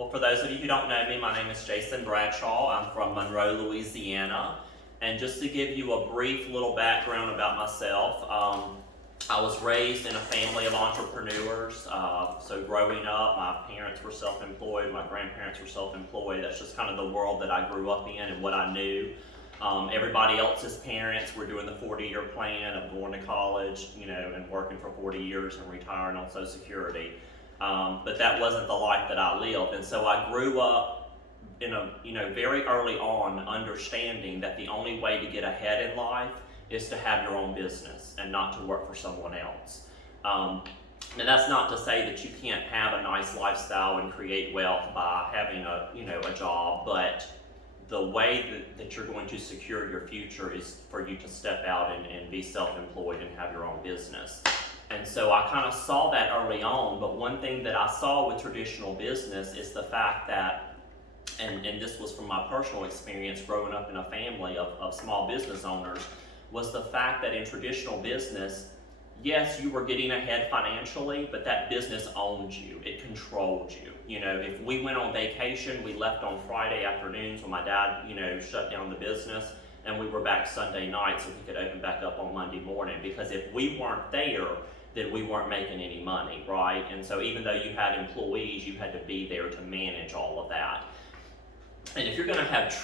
Well, for those of you who don't know me, my name is Jason Bradshaw. I'm from Monroe, Louisiana. And just to give you a brief little background about myself, I was raised in a family of entrepreneurs. So growing up, my parents were self-employed, my grandparents were self-employed. That's just kind of the world that I grew up in and what I knew. Everybody else's parents were doing the 40-year plan of going to college, and working for 40 years and retiring on Social Security. But that wasn't the life that I lived. And so I grew up very early on understanding that the only way to get ahead in life is to have your own business and not to work for someone else. And that's not to say that you can't have a nice lifestyle and create wealth by having a job, but the way that you're going to secure your future is for you to step out and be self-employed and have your own business. And so I kind of saw that early on, but one thing that I saw with traditional business is the fact that, and this was from my personal experience growing up in a family of small business owners, was the fact that in traditional business, yes, you were getting ahead financially, but that business owned you. It controlled you. If we went on vacation, we left on Friday afternoons when my dad, shut down the business, and we were back Sunday night so we could open back up on Monday morning. Because if we weren't there, then we weren't making any money, right? And so even though you had employees, you had to be there to manage all of that. And if you're going to have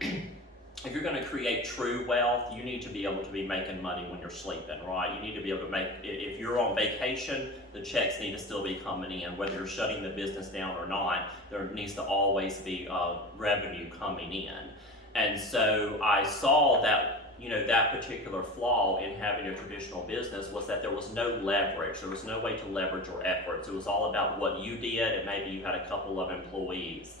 if you're going to create true wealth, you need to be able to be making money when you're sleeping, right? You need to be able to if you're on vacation, the checks need to still be coming in. Whether you're shutting the business down or not, there needs to always be revenue coming in. And so I saw that, that particular flaw in having a traditional business was that there was no leverage. There was no way to leverage your efforts. It was all about what you did, and maybe you had a couple of employees.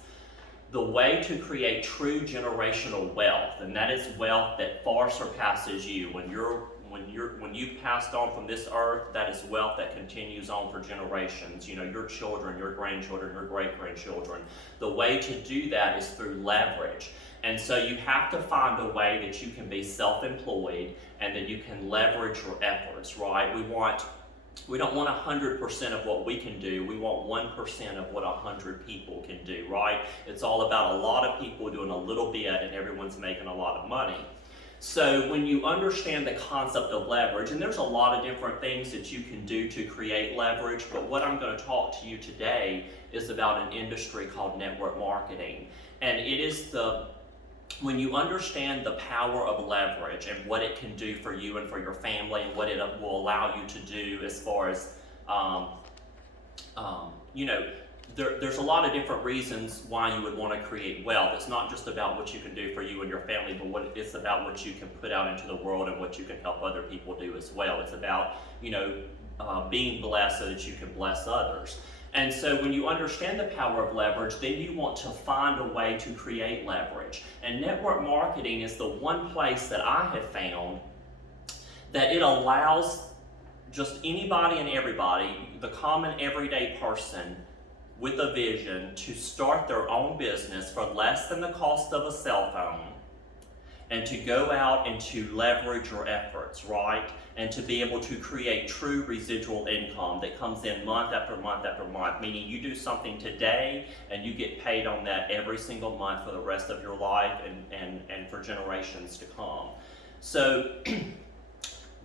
The way to create true generational wealth, and that is wealth that far surpasses you. When you passed on from this earth, that is wealth that continues on for generations. Your children, your grandchildren, your great-grandchildren. The way to do that is through leverage. And so you have to find a way that you can be self-employed and that you can leverage your efforts, right? We don't want 100% of what we can do. We want 1% of what 100 people can do, right? It's all about a lot of people doing a little bit and everyone's making a lot of money. So when you understand the concept of leverage, and there's a lot of different things that you can do to create leverage, but what I'm going to talk to you today is about an industry called network marketing. And it is when you understand the power of leverage and what it can do for you and for your family and what it will allow you to do as far as, there's a lot of different reasons why you would want to create wealth. It's not just about what you can do for you and your family, but it's about what you can put out into the world and what you can help other people do as well. It's about, being blessed so that you can bless others. And so when you understand the power of leverage, then you want to find a way to create leverage. And network marketing is the one place that I have found that it allows just anybody and everybody, the common everyday person with a vision, to start their own business for less than the cost of a cell phone, and to go out and to leverage your efforts, right? And to be able to create true residual income that comes in month after month after month, meaning you do something today and you get paid on that every single month for the rest of your life and for generations to come. So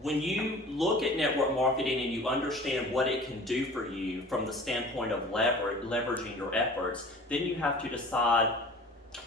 when you look at network marketing and you understand what it can do for you from the standpoint of leveraging your efforts, then you have to decide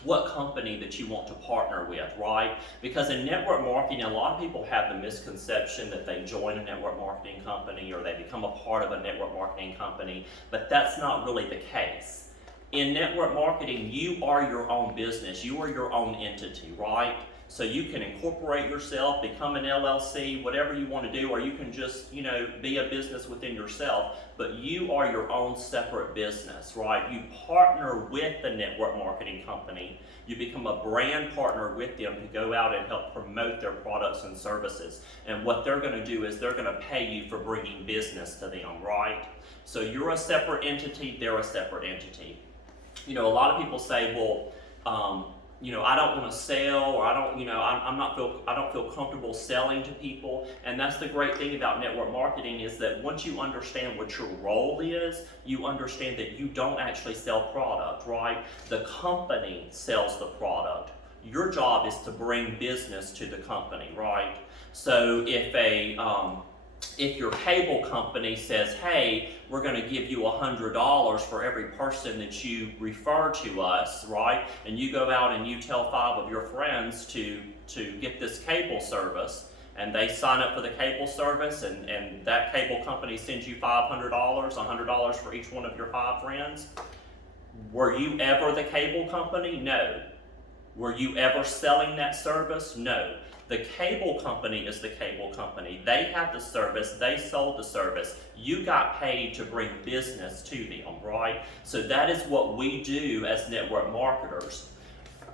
what company that you want to partner with, right? Because in network marketing, a lot of people have the misconception that they join a network marketing company or they become a part of a network marketing company, but that's not really the case. In network marketing, you are your own business. You are your own entity, right? So you can incorporate yourself, become an LLC, whatever you want to do, or you can just, be a business within yourself, but you are your own separate business, right? You partner with the network marketing company. You become a brand partner with them to go out and help promote their products and services. And what they're going to do is they're going to pay you for bringing business to them, right? So you're a separate entity, they're a separate entity. A lot of people say, well, I don't want to sell, or I don't feel comfortable selling to people. And that's the great thing about network marketing, is that once you understand what your role is, you understand that you don't actually sell product, right? The company sells the product. Your job is to bring business to the company, right? So if your cable company says, hey, we're going to give you $100 for every person that you refer to us, right? And you go out and you tell 5 of your friends to get this cable service, and they sign up for the cable service, and that cable company sends you $500, $100 for each one of your 5 friends. Were you ever the cable company? No. Were you ever selling that service? No. The cable company is the cable company. They have the service, they sold the service. You got paid to bring business to them, right? So that is what we do as network marketers.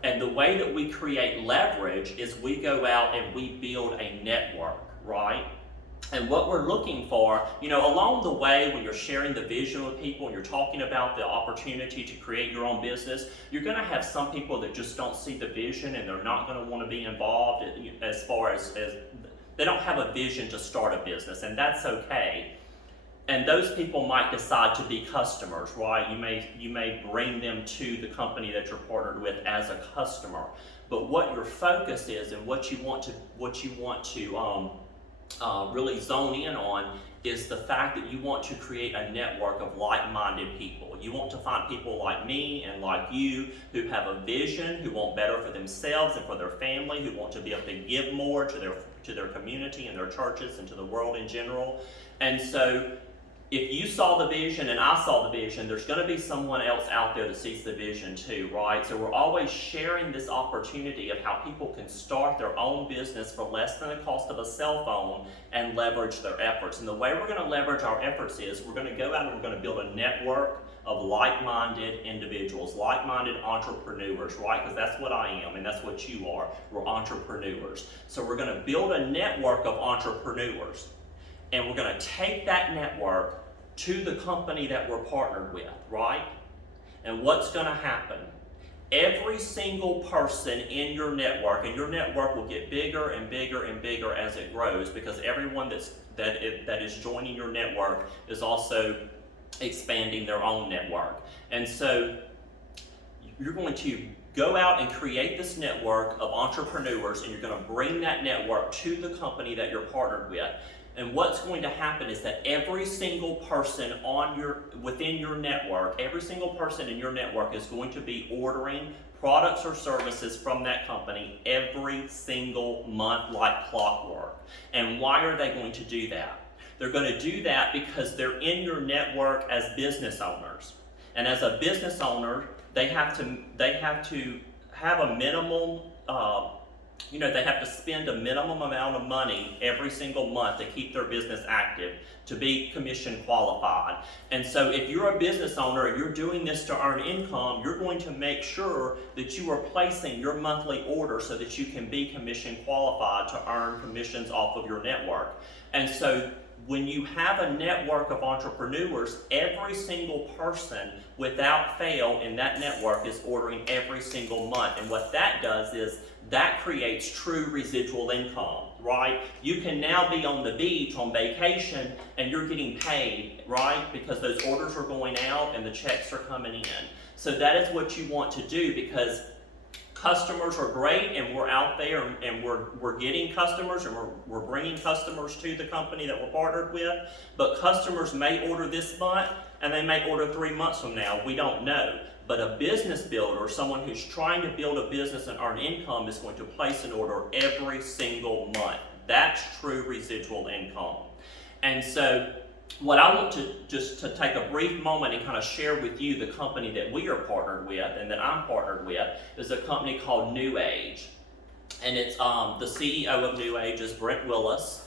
And the way that we create leverage is we go out and we build a network, right? And what we're looking for, along the way, when you're sharing the vision with people and you're talking about the opportunity to create your own business, you're going to have some people that just don't see the vision, and they're not going to want to be involved as far as they don't have a vision to start a business, and that's okay. And those people might decide to be customers, right? You may bring them to the company that you're partnered with as a customer. But what your focus is, and what you want to really zone in on, is the fact that you want to create a network of like-minded people. You want to find people like me and like you who have a vision, who want better for themselves and for their family, who want to be able to give more to their community and their churches and to the world in general. And so if you saw the vision and I saw the vision, there's going to be someone else out there that sees the vision too, right? So we're always sharing this opportunity of how people can start their own business for less than the cost of a cell phone and leverage their efforts. And the way we're going to leverage our efforts is we're going to go out and we're going to build a network of like-minded individuals, like-minded entrepreneurs, right? Because that's what I am, and that's what you are. We're entrepreneurs. So we're going to build a network of entrepreneurs, and we're going to take that network to the company that we're partnered with, right? And what's going to happen? Every single person in your network, and your network will get bigger and bigger and bigger as it grows, because everyone that is joining your network is also expanding their own network. And so you're going to go out and create this network of entrepreneurs, and you're going to bring that network to the company that you're partnered with. And what's going to happen is that every single person within your network, every single person in your network is going to be ordering products or services from that company every single month like clockwork. And why are they going to do that? They're going to do that because they're in your network as business owners. And as a business owner, they have to have a minimum they have to spend a minimum amount of money every single month to keep their business active, to be commission qualified. And so if you're a business owner and you're doing this to earn income, you're going to make sure that you are placing your monthly order so that you can be commission qualified to earn commissions off of your network. And so when you have a network of entrepreneurs, every single person without fail in that network is ordering every single month. And what that does is that creates true residual income, right? You can now be on the beach on vacation and you're getting paid, right? Because those orders are going out and the checks are coming in. So that is what you want to do, because customers are great, and we're out there and we're getting customers, and we're bringing customers to the company that we're partnered with. But customers may order this month and they may order 3 months from now. We don't know. But a business builder, someone who's trying to build a business and earn income, is going to place an order every single month. That's true residual income. And so what I want to take a brief moment and kind of share with you the company that we are partnered with and that I'm partnered with is a company called New Age. And it's the CEO of New Age is Brent Willis.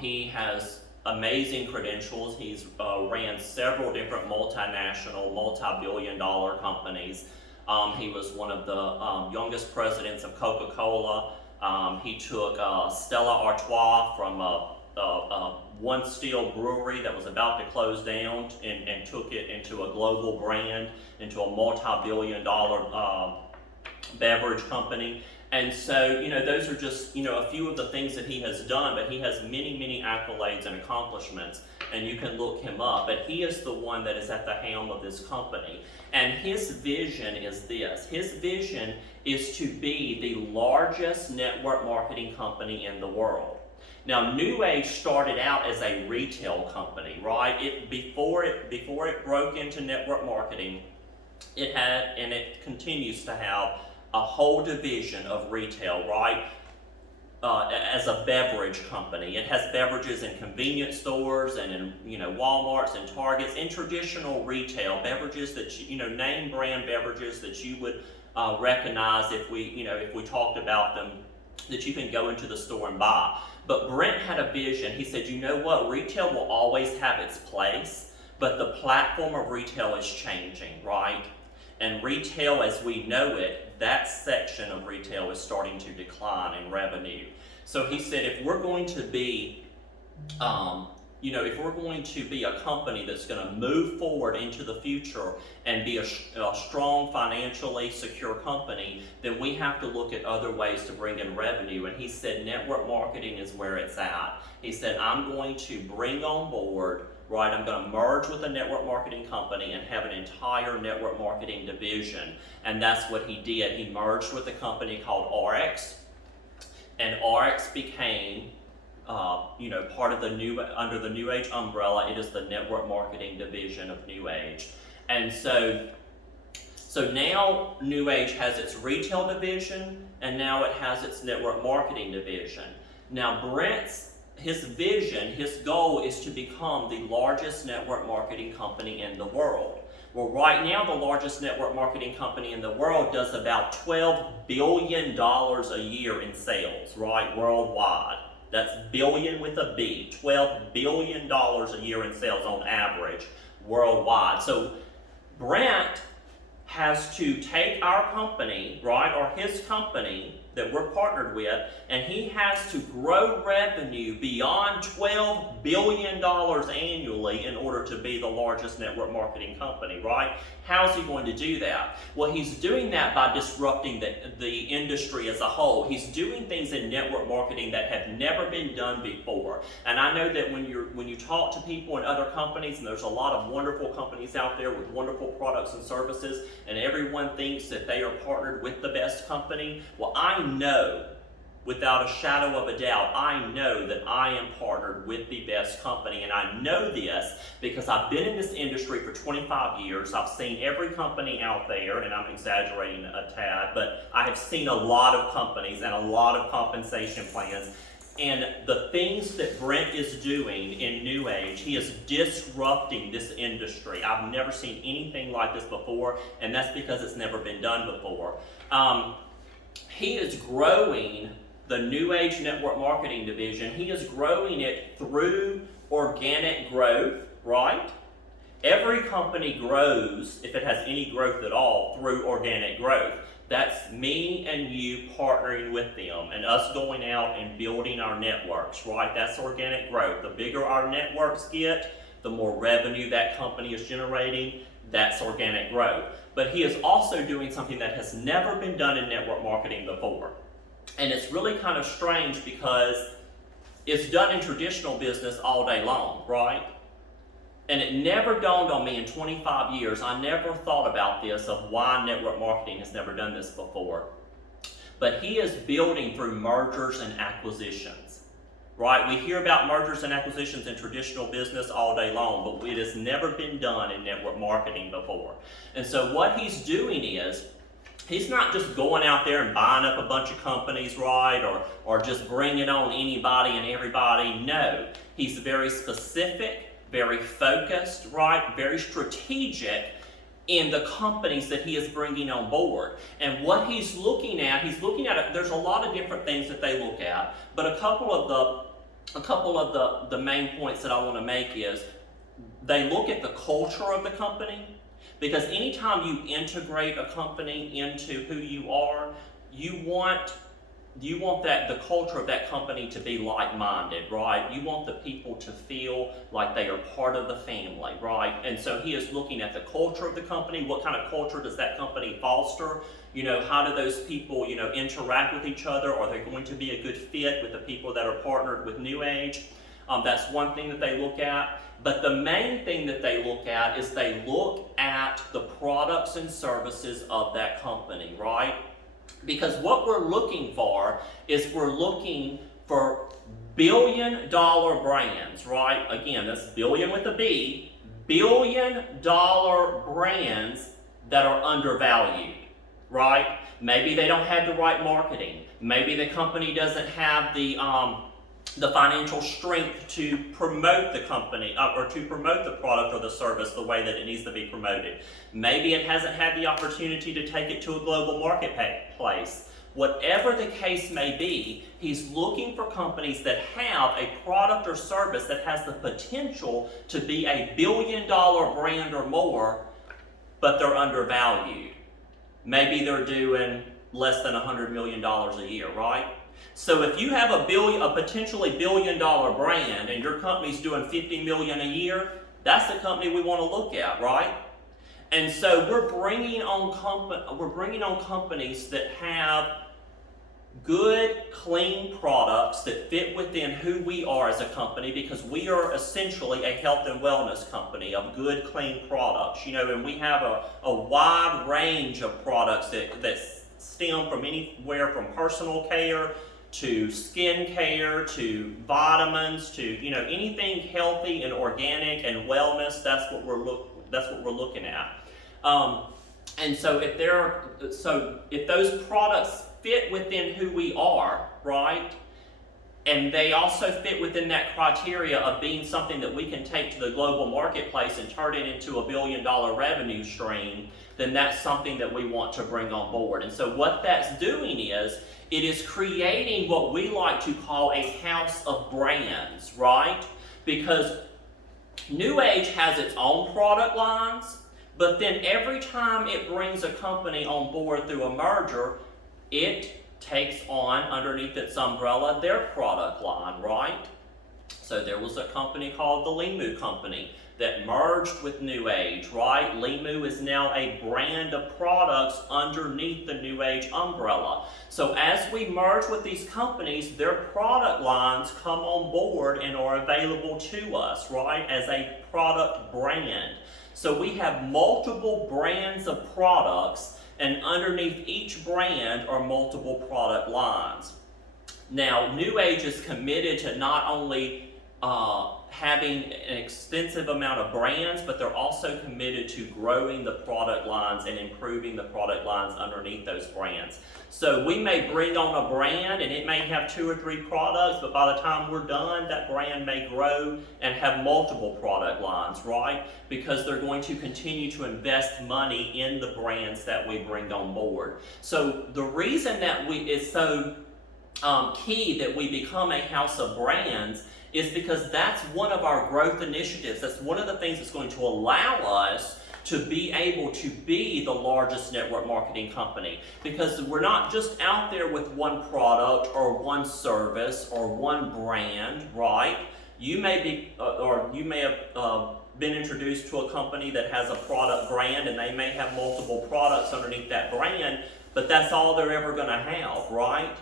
He has amazing credentials. He's ran several different multinational, multi-billion-dollar companies. He was one of the youngest presidents of Coca-Cola. He took Stella Artois from one steel brewery that was about to close down and took it into a global brand, into a multi-billion-dollar beverage company. And so, those are just, a few of the things that he has done, but he has many, many accolades and accomplishments, and you can look him up. But he is the one that is at the helm of this company. And his vision is this. His vision is to be the largest network marketing company in the world. Now, New Age started out as a retail company, right? Before it broke into network marketing, it had, and it continues to have, a whole division of retail, right? As a beverage company. It has beverages in convenience stores and in, Walmarts and Targets, in traditional retail, beverages that, name brand beverages that you would recognize if we talked about them, that you can go into the store and buy. But Brent had a vision. He said, you know what? Retail will always have its place, but the platform of retail is changing, right? And retail as we know it, that section of retail is starting to decline in revenue. So he said, if we're going to be, if we're going to be a company that's going to move forward into the future and be a strong, financially secure company, then we have to look at other ways to bring in revenue. And he said, network marketing is where it's at. He said, I'm going to bring on board, right, I'm going to merge with a network marketing company and have an entire network marketing division. And that's what he did. He merged with a company called RX, and RX became part of under the New Age umbrella. It is the network marketing division of New Age. And so now New Age has its retail division, and now it has its network marketing division. Now his vision, his goal is to become the largest network marketing company in the world. Well, right now, the largest network marketing company in the world does about $12 billion a year in sales, right, worldwide. That's billion with a B, $12 billion a year in sales on average worldwide. So Brent has to take our company, right, or his company that we're partnered with, and he has to grow revenue beyond $12 billion annually in order to be the largest network marketing company, right? How's he going to do that? Well, he's doing that by disrupting the industry as a whole. He's doing things in network marketing that have never been done before. And I know that when you talk to people in other companies, and there's a lot of wonderful companies out there with wonderful products and services, and everyone thinks that they are partnered with the best company. Well, I know, without a shadow of a doubt, I know that I am partnered with the best company. And I know this because I've been in this industry for 25 years. I've seen every company out there, and I'm exaggerating a tad, but I have seen a lot of companies and a lot of compensation plans. And the things that Brent is doing in New Age, he is disrupting this industry. I've never seen anything like this before, and that's because it's never been done before. He is growing the New Age Network Marketing Division. He is growing it through organic growth, right? Every company grows, if it has any growth at all, through organic growth. That's me and you partnering with them and us going out and building our networks, right? That's organic growth. The bigger our networks get, the more revenue that company is generating. That's organic growth. But he is also doing something that has never been done in network marketing before. And it's really kind of strange because it's done in traditional business all day long, right? And it never dawned on me in 25 years, I never thought about this, of why network marketing has never done this before. But he is building through mergers and acquisitions, right? We hear about mergers and acquisitions in traditional business all day long, but it has never been done in network marketing before. And so what he's doing is, he's not just going out there and buying up a bunch of companies, right, or just bringing on anybody and everybody. No, he's very specific, very focused, right, very strategic in the companies that he is bringing on board. And what he's looking at, there's a lot of different things that they look at, but a couple of the main points that I want to make is they look at the culture of the company. Because anytime you integrate a company into who you are, you want the culture of that company to be like-minded, right? You want the people to feel like they are part of the family, right? And so he is looking at the culture of the company. What kind of culture does that company foster? How do those people, interact with each other? Are they going to be a good fit with the people that are partnered with New Age? That's one thing that they look at. But the main thing that they look at is they look at the products and services of that company, right? Because what we're looking for is we're looking for billion-dollar brands, right? Again, that's billion with a B, billion-dollar brands that are undervalued, right? Maybe they don't have the right marketing. Maybe the company doesn't have the financial strength to promote the company or to promote the product or the service the way that it needs to be promoted. Maybe it hasn't had the opportunity to take it to a global marketplace. Whatever the case may be, he's looking for companies that have a product or service that has the potential to be a billion-dollar brand or more, but they're undervalued. Maybe they're doing less than $100 million a year, right? So if you have a potentially billion-dollar brand and your company's doing $50 million a year, that's the company we want to look at, right? And so we're bringing on companies that have good, clean products that fit within who we are as a company, because we are essentially a health and wellness company of good, clean products. And we have a wide range of products that stem from anywhere from personal care to skin care to vitamins to anything healthy and organic and wellness. That's what we're looking at. And so if those products fit within who we are, right, and they also fit within that criteria of being something that we can take to the global marketplace and turn it into $1 billion revenue stream, then that's something that we want to bring on board. And so what that's doing is, it is creating what we like to call a house of brands, right? Because New Age has its own product lines, but then every time it brings a company on board through a merger, it takes on, underneath its umbrella, their product line, right? So there was a company called the Limu Company that merged with New Age, right? Limu is now a brand of products underneath the New Age umbrella. So as we merge with these companies, their product lines come on board and are available to us, right, as a product brand. So we have multiple brands of products, and underneath each brand are multiple product lines. Now, New Age is committed to not only having an extensive amount of brands, but they're also committed to growing the product lines and improving the product lines underneath those brands. So we may bring on a brand and it may have 2 or 3 products, but by the time we're done, that brand may grow and have multiple product lines, right? Because they're going to continue to invest money in the brands that we bring on board. So the reason that it's so key that we become a house of brands is because that's one of our growth initiatives. That's one of the things that's going to allow us to be able to be the largest network marketing company. Because we're not just out there with one product or one service or one brand, right? You may be, or you may have been introduced to a company that has a product brand, and they may have multiple products underneath that brand, but that's all they're ever going to have, right?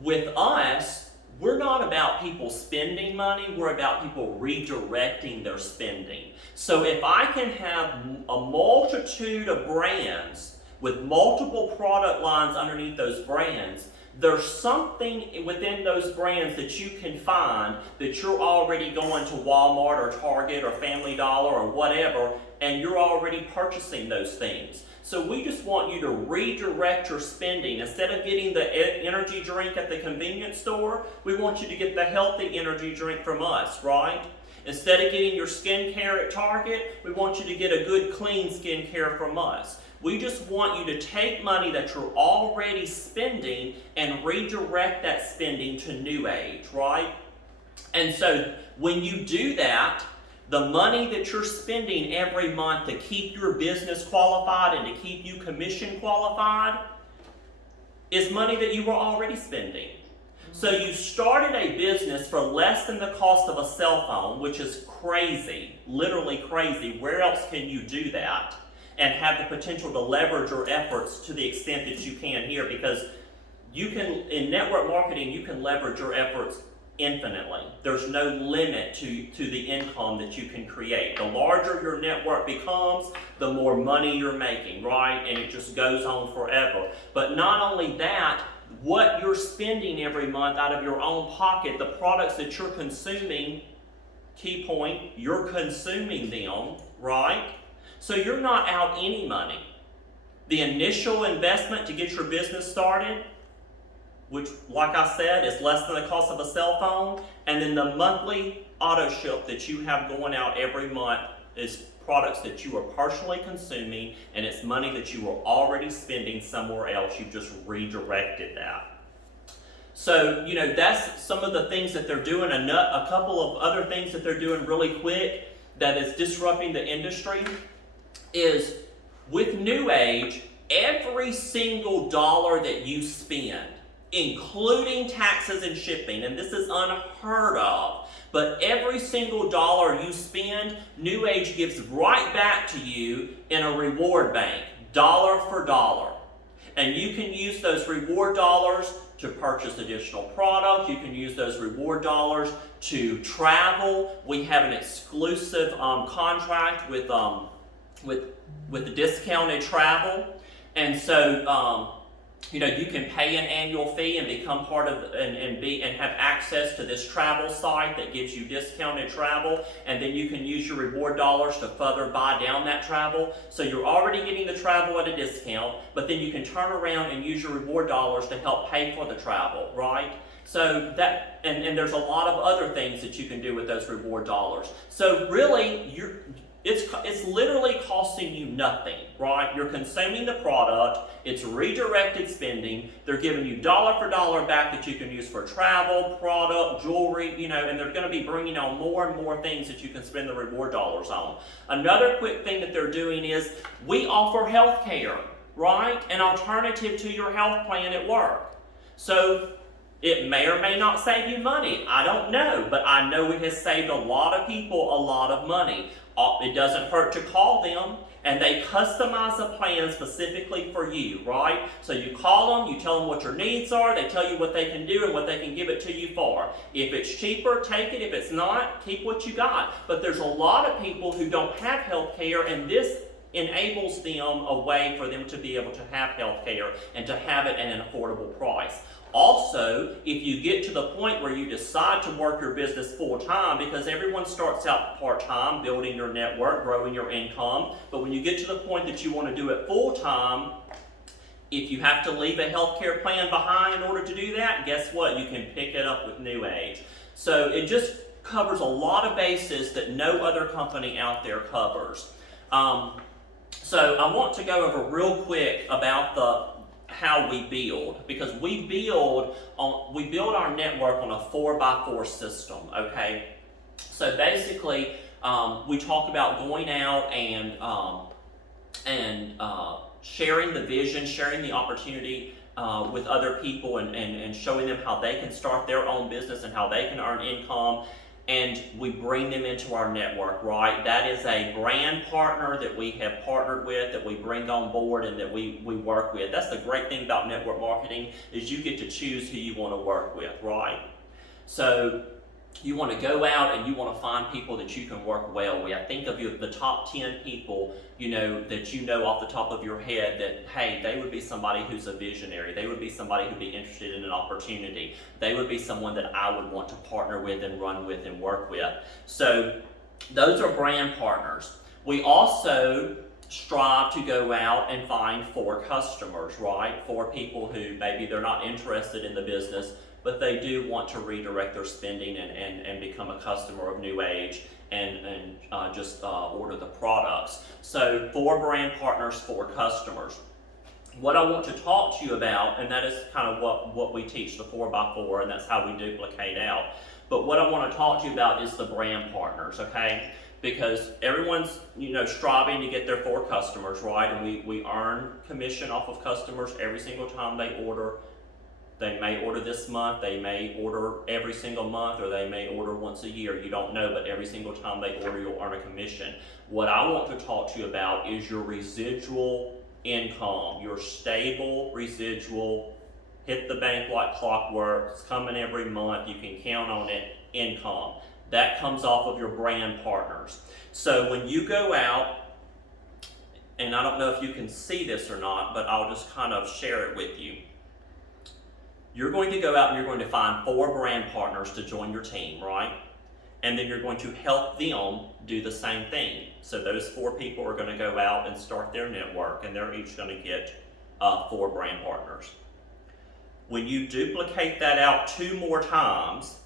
With us, we're not about people spending money, we're about people redirecting their spending. So if I can have a multitude of brands with multiple product lines underneath those brands, there's something within those brands that you can find that you're already going to Walmart or Target or Family Dollar or whatever, and you're already purchasing those things. So we just want you to redirect your spending. Instead of getting the energy drink at the convenience store, we want you to get the healthy energy drink from us, right? Instead of getting your skincare at Target, we want you to get a good, clean skincare from us. We just want you to take money that you're already spending and redirect that spending to New Age, right? And so when you do that, the money that you're spending every month to keep your business qualified and to keep you commission qualified, is money that you were already spending. So you started a business for less than the cost of a cell phone, which is crazy, literally crazy. Where else can you do that and have the potential to leverage your efforts to the extent that you can here? Because you can, in network marketing, you can leverage your efforts infinitely. There's no limit to the income that you can create. The larger your network becomes, the more money you're making, right? And it just goes on forever. But not only that, what you're spending every month out of your own pocket, the products that you're consuming, key point, you're consuming them, right? So you're not out any money. The initial investment to get your business started, which, like I said, is less than the cost of a cell phone, and then the monthly auto ship that you have going out every month is products that you are personally consuming, and it's money that you were already spending somewhere else. You've just redirected that. So, that's some of the things that they're doing. A couple of other things that they're doing really quick that is disrupting the industry is with New Age, every single dollar that you spend, including taxes and shipping, and this is unheard of, but every single dollar you spend, New Age gives right back to you in a reward bank, dollar for dollar. And you can use those reward dollars to purchase additional products. You can use those reward dollars to travel. We have an exclusive contract with the discounted travel. And so, you can pay an annual fee and become part of and have access to this travel site that gives you discounted travel, and then you can use your reward dollars to further buy down that travel. So you're already getting the travel at a discount, but then you can turn around and use your reward dollars to help pay for the travel, right? So that, and there's a lot of other things that you can do with those reward dollars. So really, it's literally costing you nothing, right? You're consuming the product, it's redirected spending, they're giving you dollar for dollar back that you can use for travel, product, jewelry, and they're going to be bringing on more and more things that you can spend the reward dollars on. Another quick thing that they're doing is we offer health care, right? An alternative to your health plan at work. So it may or may not save you money. I don't know, but I know it has saved a lot of people a lot of money. It doesn't hurt to call them, and they customize a plan specifically for you, right? So you call them, you tell them what your needs are, they tell you what they can do and what they can give it to you for. If it's cheaper, take it. If it's not, keep what you got. But there's a lot of people who don't have health care, and this enables them a way for them to be able to have health care and to have it at an affordable price. Also, if you get to the point where you decide to work your business full-time, because everyone starts out part-time, building your network, growing your income, but when you get to the point that you want to do it full-time, if you have to leave a healthcare plan behind in order to do that, guess what? You can pick it up with New Age. So it just covers a lot of bases that no other company out there covers. So I want to go over real quick about how we build, because we build our network on a 4x4 system, okay? So basically, we talk about going out and sharing the vision, sharing the opportunity with other people, and showing them how they can start their own business and how they can earn income. And we bring them into our network, right? That is a brand partner that we have partnered with, that we bring on board and that we work with. That's the great thing about network marketing, is you get to choose who you want to work with, right? So you want to go out and you want to find people that you can work well with. Think of the top 10 people, that you know off the top of your head that, hey, they would be somebody who's a visionary. They would be somebody who'd be interested in an opportunity. They would be someone that I would want to partner with and run with and work with. So those are brand partners. We also strive to go out and find for customers, right? For people who maybe they're not interested in the business, but they do want to redirect their spending and become a customer of New Age and just order the products. So 4 brand partners, 4 customers. What I want to talk to you about, and that is kind of what we teach, the 4x4, and that's how we duplicate out. But what I want to talk to you about is the brand partners, okay? because everyone's, striving to get their 4 customers, right? And we earn commission off of customers every single time they order. They may order this month, they may order every single month, or they may order once a year. You don't know, but every single time they order, you'll earn a commission. What I want to talk to you about is your residual income, your stable residual, hit the bank like clockwork, it's coming every month, you can count on it, income. That comes off of your brand partners. So when you go out, and I don't know if you can see this or not, but I'll just kind of share it with you. You're going to go out and you're going to find 4 brand partners to join your team, right? And then you're going to help them do the same thing. So those 4 people are going to go out and start their network, and they're each going to get 4 brand partners. When you duplicate that out 2 more times,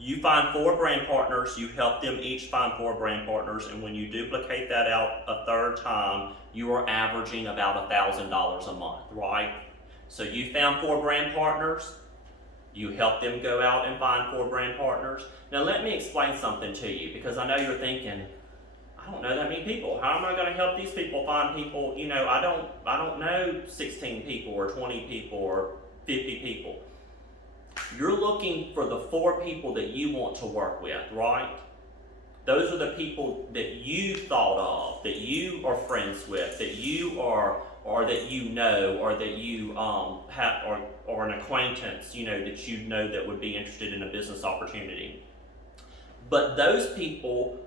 you find 4 brand partners, you help them each find 4 brand partners, and when you duplicate that out a 3rd time, you are averaging about $1,000 a month, right? So you found 4 brand partners, you help them go out and find 4 brand partners. Now let me explain something to you, because I know you're thinking, I don't know that many people. How am I going to help these people find people? I don't know 16 people or 20 people or 50 people. You're looking for the 4 people that you want to work with, right? Those are the people that you thought of, that you are friends with, that you are, or that you know, or that you have, or an acquaintance, that you know that would be interested in a business opportunity. But those people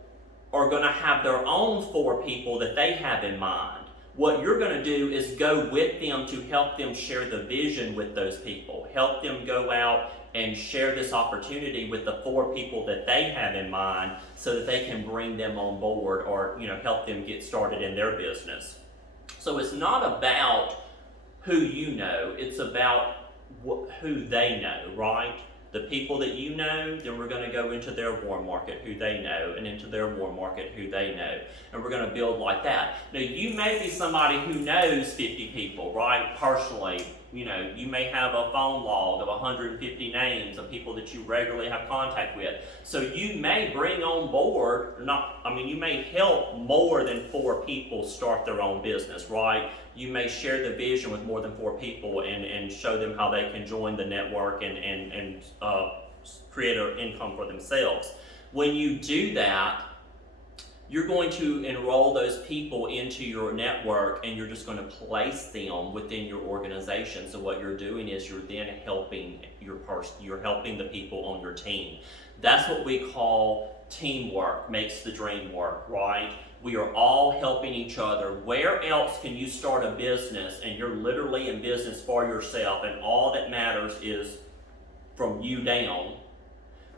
are going to have their own 4 people that they have in mind. What you're going to do is go with them to help them share the vision with those people. Help them go out and share this opportunity with the 4 people that they have in mind, so that they can bring them on board, or help them get started in their business. So it's not about who you know, it's about who they know, right? The people that you know, then we're going to go into their warm market, who they know, and into their warm market, who they know. And we're going to build like that. Now, you may be somebody who knows 50 people, right? Personally, you may have a phone log of 150 names of people that you regularly have contact with. So you may bring on board, you may help more than 4 people start their own business, right? You may share the vision with more than 4 people and show them how they can join the network and create an income for themselves. When you do that, you're going to enroll those people into your network, and you're just going to place them within your organization. So what you're doing is you're then helping you're helping the people on your team. That's what we call teamwork makes the dream work, right? We are all helping each other. Where else can you start a business and you're literally in business for yourself, and all that matters is from you down,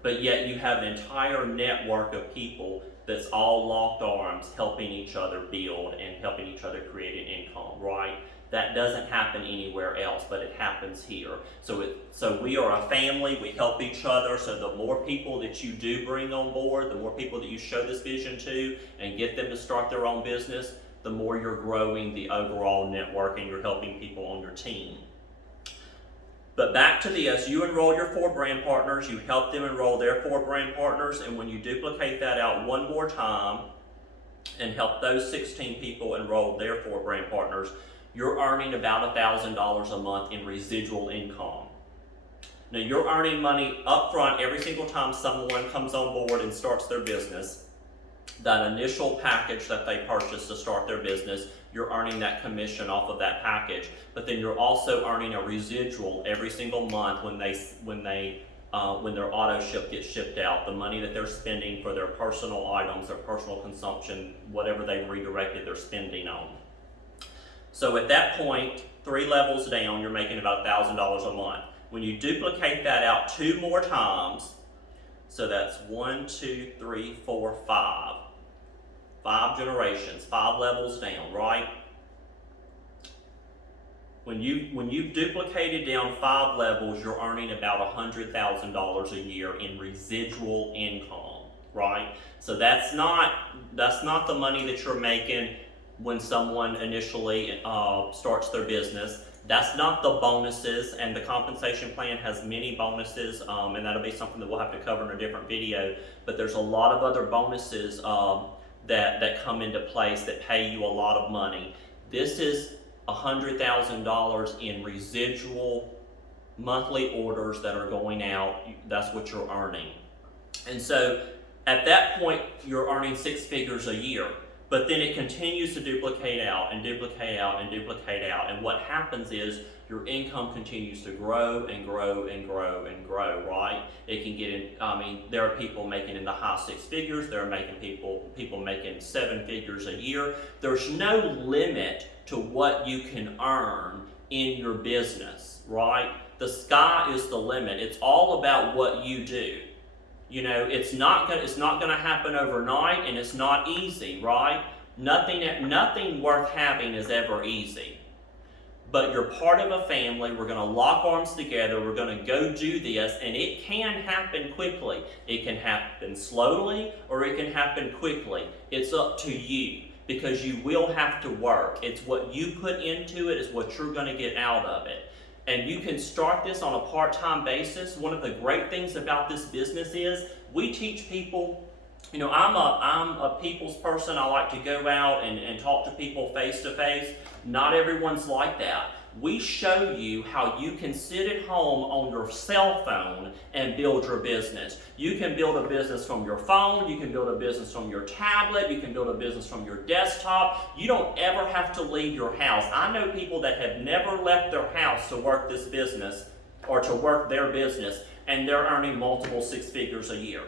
but yet you have an entire network of people that's all locked arms, helping each other build and helping each other create an income, right? That doesn't happen anywhere else, but it happens here. So we are a family, we help each other, so the more people that you do bring on board, the more people that you show this vision to and get them to start their own business, the more you're growing the overall network and you're helping people on your team. But back to this, you enroll your 4 brand partners, you help them enroll their 4 brand partners, and when you duplicate that out 1 more time and help those 16 people enroll their 4 brand partners, you're earning about $1,000 a month in residual income. Now, you're earning money up front every single time someone comes on board and starts their business. That initial package that they purchase to start their business, you're earning that commission off of that package, but then you're also earning a residual every single month when their auto ship gets shipped out, the money that they're spending for their personal items, their personal consumption, whatever they've redirected their spending on. So at that point, 3 levels down, you're making about $1,000 a month. When you duplicate that out 2 more times, so that's 1, 2, 3, 4, 5. 5 generations, 5 levels down, right? When you've duplicated down 5 levels, you're earning about $100,000 a year in residual income, right? So that's not the money that you're making when someone initially starts their business. That's not the bonuses, and the compensation plan has many bonuses, and that'll be something that we'll have to cover in a different video. But there's a lot of other bonuses that come into place that pay you a lot of money. This is $100,000 in residual monthly orders that are going out. That's what you're earning. And so at that point, you're earning six figures a year. But then it continues to duplicate out and duplicate out and duplicate out. And what happens is your income continues to grow and grow and grow and grow, right? It can get in, there are people making in the high six figures. There are making people making seven figures a year. There's no limit to what you can earn in your business, right? The sky is the limit. It's all about what you do. You know, it's not gonna happen overnight, and it's not easy, right? Nothing worth having is ever easy. But you're part of a family. We're gonna lock arms together. We're gonna go do this, and it can happen quickly. It can happen slowly, or it can happen quickly. It's up to you, because you will have to work. It's what you put into it is what you're gonna get out of it. And you can start this on a part-time basis. One of the great things about this business is we teach people, you know, I'm a people's person. I like to go out and talk to people face to face. Not everyone's like that. We show you how you can sit at home on your cell phone and build your business. You can build a business from your phone, you can build a business from your tablet, you can build a business from your desktop. You don't ever have to leave your house. I know people that have never left their house to work this business or to work their business, and they're earning multiple six figures a year.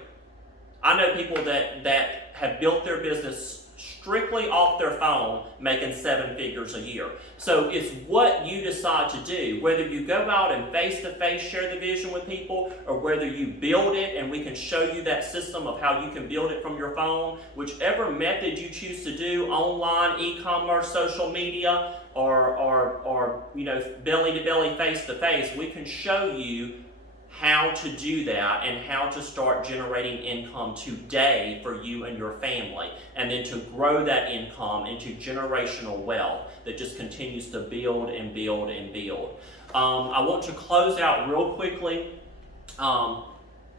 I know people that have built their business strictly off their phone, making seven figures a year. So it's what you decide to do, whether you go out and face-to-face share the vision with people, or whether you build it and we can show you that system of how you can build it from your phone. Whichever method you choose to do, online, e-commerce, social media, or you know, belly-to-belly, face-to-face, we can show you how to do that and how to start generating income today for you and your family, and then to grow that income into generational wealth that just continues to build and build and build. I want to close out real quickly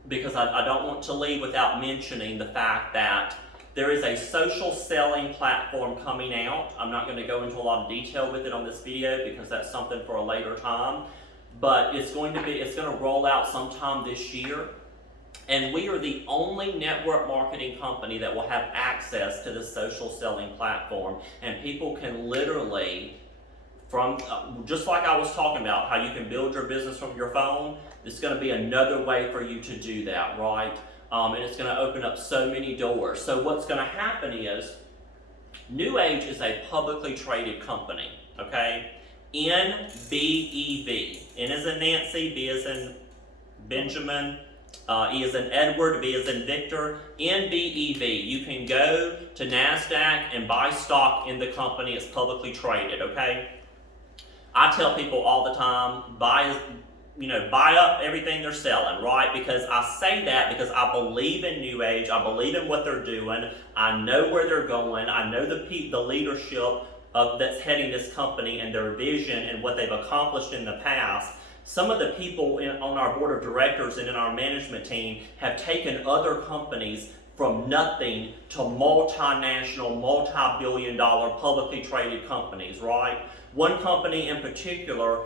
because I don't want to leave without mentioning the fact that there is a social selling platform coming out. I'm not going to go into a lot of detail with it on this video because that's something for a later time. But it's going to roll out sometime this year. And we are the only network marketing company that will have access to this social selling platform. And people can literally, from just like I was talking about, how you can build your business from your phone, it's going to be another way for you to do that, right? And it's going to open up so many doors. So what's going to happen is, New Age is a publicly traded company, okay? NBEV. N as in Nancy, B as in Benjamin, E as in Edward, V as in Victor. NBEV. You can go to NASDAQ and buy stock in the company. It's publicly traded, okay? I tell people all the time, buy up everything they're selling, right? Because I say that because I believe in New Age. I believe in what they're doing. I know where they're going. I know the leadership that's heading this company and their vision and what they've accomplished in the past. Some of the people on our board of directors and in our management team have taken other companies from nothing to multinational, multi-billion-dollar publicly traded companies, right? One company in particular,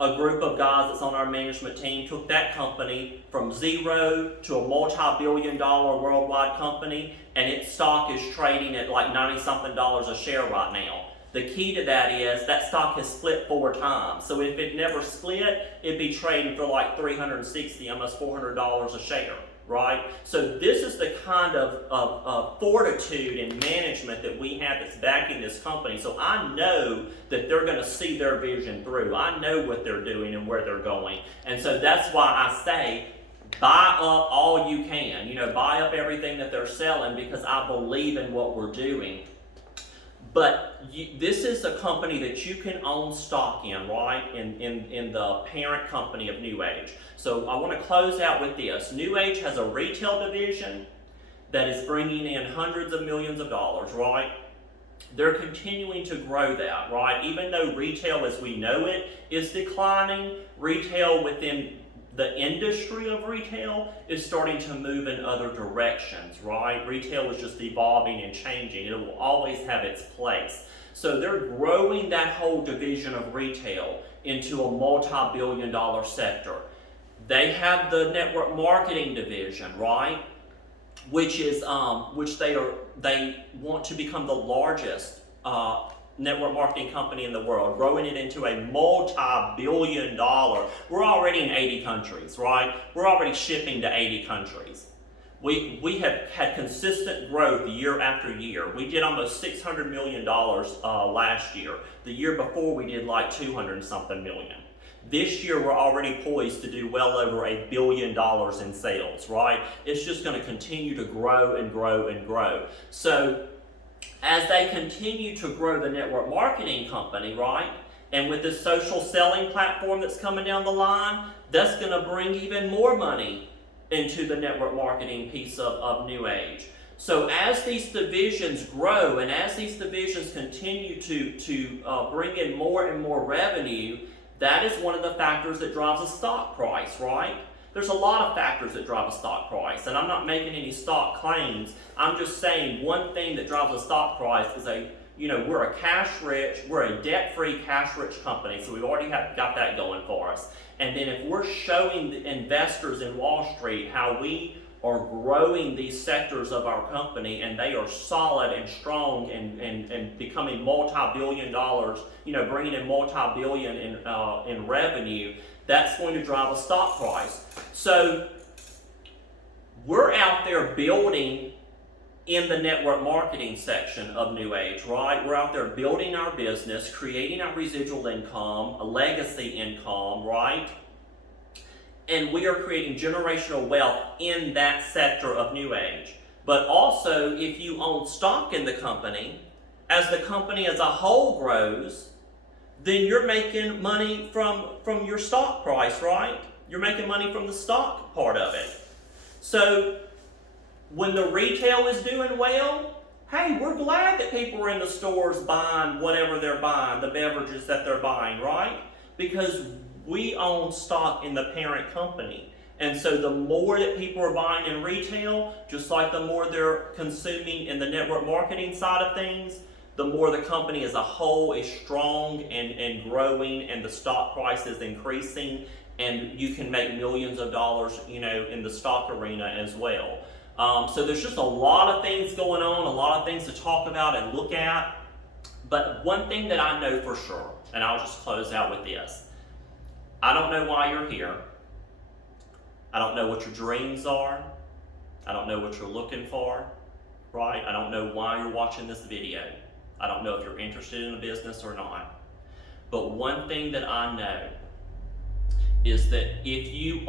a group of guys that's on our management team took that company from zero to a multi-billion-dollar worldwide company, and its stock is trading at like $90-something a share right now. The key to that is that stock has split 4 times. So if it never split, it'd be trading for like $360, almost $400 a share, right? So this is the kind of fortitude and management that we have that's backing this company. So I know that they're going to see their vision through. I know what they're doing and where they're going. And so that's why I say, buy up all you can. You know, buy up everything that they're selling, because I believe in what we're doing. But this is a company that you can own stock in, right? In the parent company of New Age. So I want to close out with this. New Age has a retail division that is bringing in hundreds of millions of dollars, right? they're continuing to grow that, right? Even though retail as we know it is declining, retail within the industry of retail is starting to move in other directions, right? Retail is just evolving and changing. It will always have its place. So they're growing that whole division of retail into a multi-billion-dollar sector. They have the network marketing division, right? Which they want to become the largest network marketing company in the world, growing it into a multi-billion-dollar. We're already in 80 countries, right? We're already shipping to 80 countries. We have had consistent growth year after year. We did almost $600 million last year. The year before we did like 200 and something million. This year we're already poised to do well over $1 billion in sales, right? It's just going to continue to grow and grow and grow. So as they continue to grow the network marketing company, right? And with this social selling platform that's coming down the line, that's going to bring even more money into the network marketing piece of New Age. So as these divisions grow and as these divisions continue to bring in more and more revenue, that is one of the factors that drives a stock price, right? There's a lot of factors that drive a stock price, and I'm not making any stock claims. I'm just saying one thing that drives a stock price is we're a debt-free, cash-rich company, so we've already got that going for us. And then if we're showing the investors in Wall Street how we are growing these sectors of our company and they are solid and strong and becoming multi-billion dollars, bringing in multi-billion in revenue, that's going to drive a stock price. So we're out there building in the network marketing section of New Age, right? We're out there building our business, creating our residual income, a legacy income, right? And we are creating generational wealth in that sector of New Age. But also, if you own stock in the company, as the company as a whole grows, then you're making money from your stock price, right? You're making money from the stock part of it. So when the retail is doing well, hey, we're glad that people are in the stores buying whatever they're buying, the beverages that they're buying, right? Because we own stock in the parent company. And so the more that people are buying in retail, just like the more they're consuming in the network marketing side of things, the more the company as a whole is strong and growing and the stock price is increasing and you can make millions of dollars, in the stock arena as well. So there's just a lot of things going on, a lot of things to talk about and look at. But one thing that I know for sure, and I'll just close out with this. I don't know why you're here. I don't know what your dreams are. I don't know what you're looking for, right? I don't know why you're watching this video. I don't know if you're interested in a business or not. But one thing that I know is that if you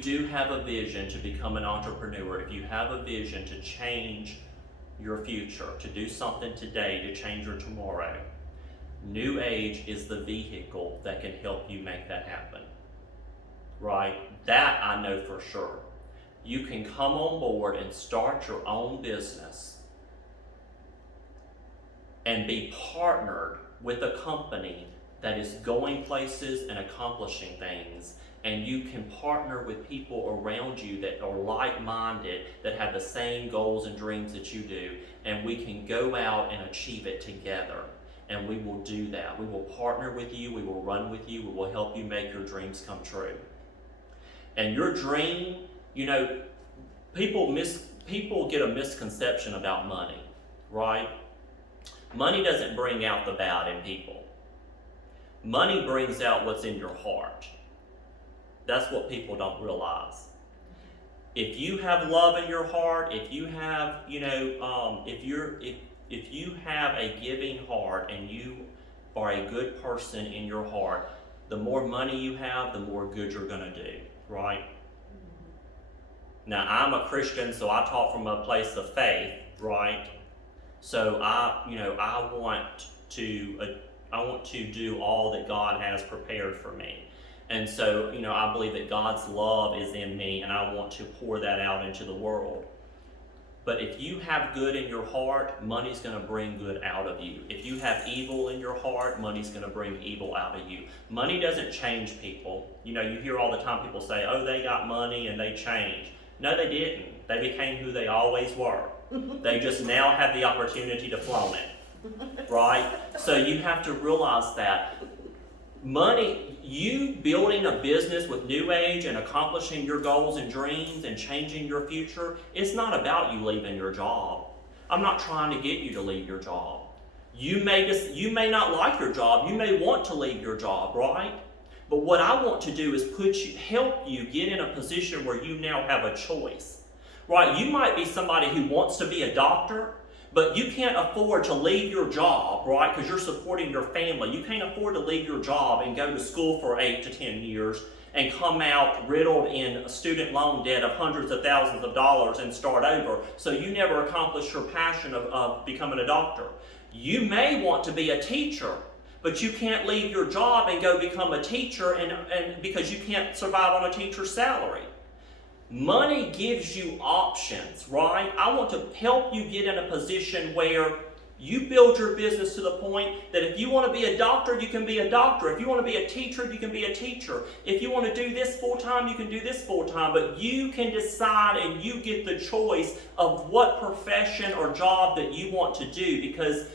do have a vision to become an entrepreneur, if you have a vision to change your future, to do something today to change your tomorrow, New Age is the vehicle that can help you make that happen, right? That I know for sure. You can come on board and start your own business and be partnered with a company that is going places and accomplishing things. And you can partner with people around you that are like-minded, that have the same goals and dreams that you do, and we can go out and achieve it together. And we will do that. We will partner with you, we will run with you, we will help you make your dreams come true. And your dream, people get a misconception about money, right? Money doesn't bring out the bad in people. Money brings out what's in your heart. That's what people don't realize. If you have love in your heart, if you have, if you have a giving heart and you are a good person in your heart, the more money you have, the more good you're going to do, right? Now, I'm a Christian, so I talk from a place of faith, right? So I want to do all that God has prepared for me. And so, I believe that God's love is in me and I want to pour that out into the world. But if you have good in your heart, money's going to bring good out of you. If you have evil in your heart, money's going to bring evil out of you. Money doesn't change people. You hear all the time people say, oh, they got money and they changed. No, they didn't. They became who they always were. They just now have the opportunity to flaunt it, right? So you have to realize that money, you building a business with New Age and accomplishing your goals and dreams and changing your future, it's not about you leaving your job. I'm not trying to get you to leave your job. You may not like your job. You may want to leave your job, right? But what I want to do is help you get in a position where you now have a choice, right? You might be somebody who wants to be a doctor, but you can't afford to leave your job, right? Because you're supporting your family. You can't afford to leave your job and go to school for 8 to 10 years and come out riddled in a student loan debt of hundreds of thousands of dollars and start over. So you never accomplish your passion of becoming a doctor. You may want to be a teacher, but you can't leave your job and go become a teacher and because you can't survive on a teacher's salary. Money gives you options, right? I want to help you get in a position where you build your business to the point that if you want to be a doctor, you can be a doctor. If you want to be a teacher, you can be a teacher. If you want to do this full time, you can do this full time. But you can decide and you get the choice of what profession or job that you want to do, because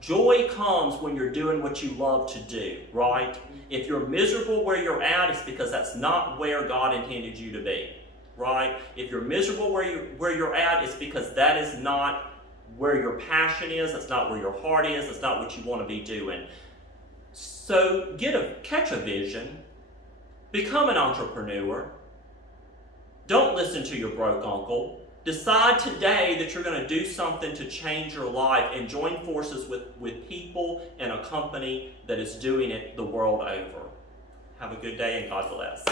joy comes when you're doing what you love to do, right? If you're miserable where you're at, it's because that's not where God intended you to be. Right? If you're miserable where you're at, it's because that is not where your passion is, that's not where your heart is, that's not what you want to be doing. So catch a vision, become an entrepreneur. Don't listen to your broke uncle. Decide today that you're going to do something to change your life and join forces with people and a company that is doing it the world over. Have a good day and God bless.